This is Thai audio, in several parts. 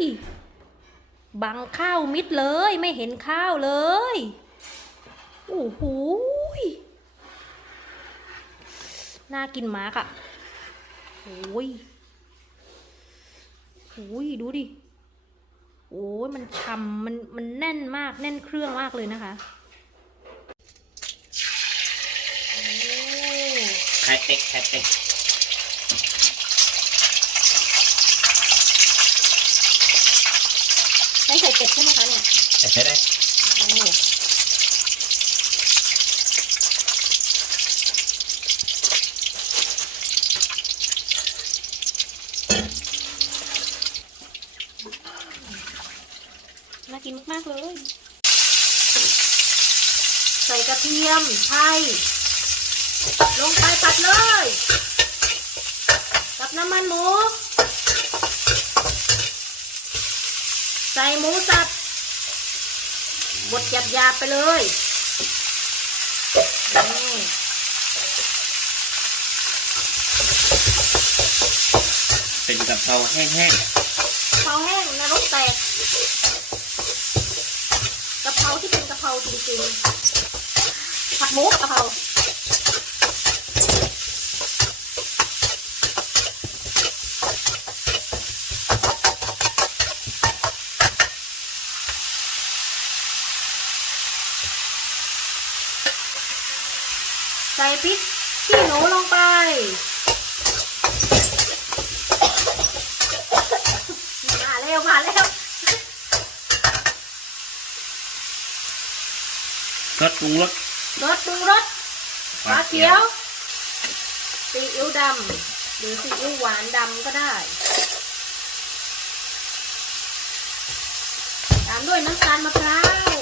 ยบังข้าวมิดเลยไม่เห็นข้าวเลย โอ้โหน่ากินมากอะ่ะโอ้ยโอ้ยดูดิ โอ้ยมันฉ่ำมันมันแน่นมากแน่นเครื่องมากเลยนะคะไข่เป็กไข่เป็ก ใช้ไข่เป็ดใช่ไหมคะเนี่ยไข่เป็ดได้โอ้น่ากินมากๆเลย ใส่กระเทียมไทยลงไปตัดเลย กับน้ำมันหมู ใส่หมูสับบดหยาบๆไปเลยนี่เป็นกะเพราแห้งกะเพราแห้งนรกแตกกะเพราที่เป็นกะเพราจริงๆผัดหมูกะเพรา ใส่พริกขี้หนูลงไป มาเร็วมาเร็วๆรสปรุงรสรสปรุงรสปลาเขียวซีอิ๊วดำหรือซีอิ๊วหวานดำก็ได้ตามด้วยน้ำตาลมะพร้าว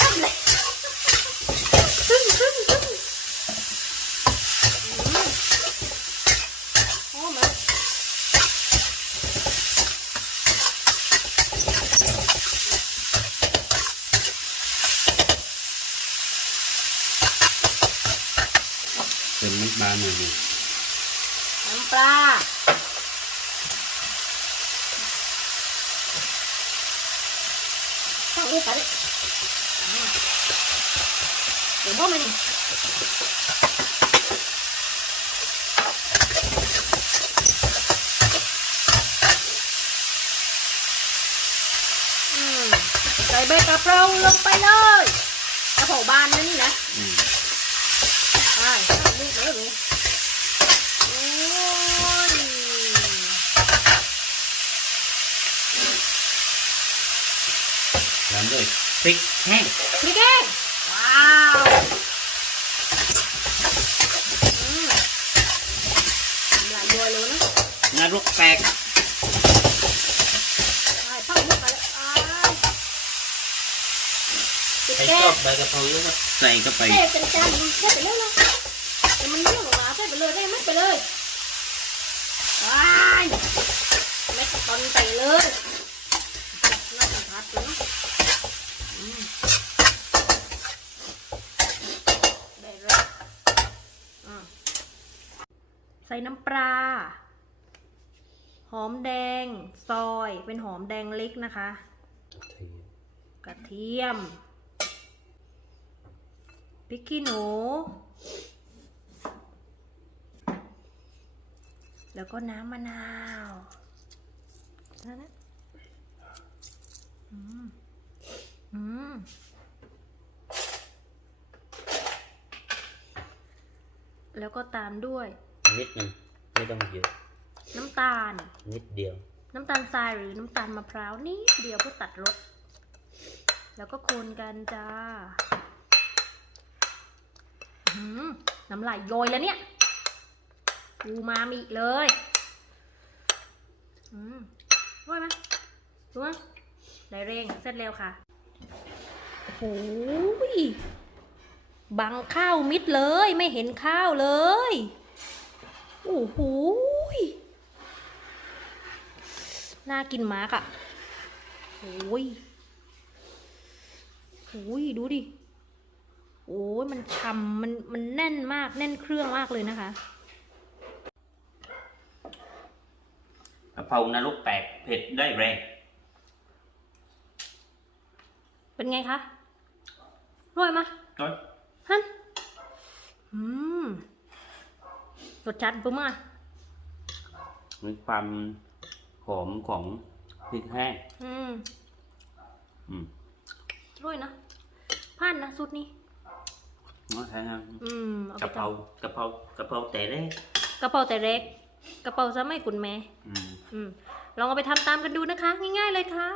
ย่ำเลยตึ้งตึ้งตึ้งอืมโอ้มา เป็นมิตรบาหน่อยหนึ่งน้ำปลาข้างนี้กันเดี๋ยวพ่อมันอืม ใส่ใบกะเพราลงไปเลยกระเพราบานนั่นนี่นะอืมไปเอาลูกเลยลูกโอ้ยตามด้วยพริกแห้งพริกแห้งว้าวอืมทำลายย้อยเลยนะนรกแตก ไปพักมุกไปเลยอ้ายปิด ใคร แก้ ช อบใบกะเพราเยอะก็ใส่เข้าไปเทเป็นจานมันเทไปเลยนะแต่มันเลื่อนออกมาเทไปเลยได้ไหมไปเลยว้ายไม่ตอนไปเลยน่าจะพัดเลยเนาะอืมได้เลยอะใส่น้ำปลาหอมแดงซอยเป็นหอมแดงเล็กนะคะ กระเทียม พริกขี้หนู แล้วก็น้ำมะนาวนั่นนะอืม อืมแล้วก็ตามด้วย นิดหนึงไม่ต้องเยอะน้ำตาล นิดเดียว น้ำตาลทรายหรือน้ำตาลมะพร้าวนิดเดียวเพื่อตัดรสแล้วก็คนกันจ้าอื้อหือ น้ำลายโยยแล้วเนี่ยอูมามิเลยอืมร่อยไหมรู้ไหมได้เร่งเสร็จเร็วค่ะโอ้โหยบังข้าวมิดเลยไม่เห็นข้าวเลย โอ้โหยน่ากินมากอะ่ะโอ้ยโอ้ยดูดิ โอ้ยมันฉ่ำมันมันแน่นมากแน่นเครื่องมากเลยนะคะกะเพรานรกแตกเผ็ดได้แรง เป็นไงคะร่อยมะก็ฮันอืมรสชาติปุ๊มามีความหอมของพริกแห้ง อืม อืมร่อยนะผ่านนะสูตรนี้ nó thấy không อืมเอาไปกะเพรากะเพรากะเพราแต่เล็กกระเป๋าแต่เล็ก กระเป๋าสมัยคุณแม่อืม อืมลองเอาไปทำตามกันดูนะคะ ง่ายๆเลยค่ะ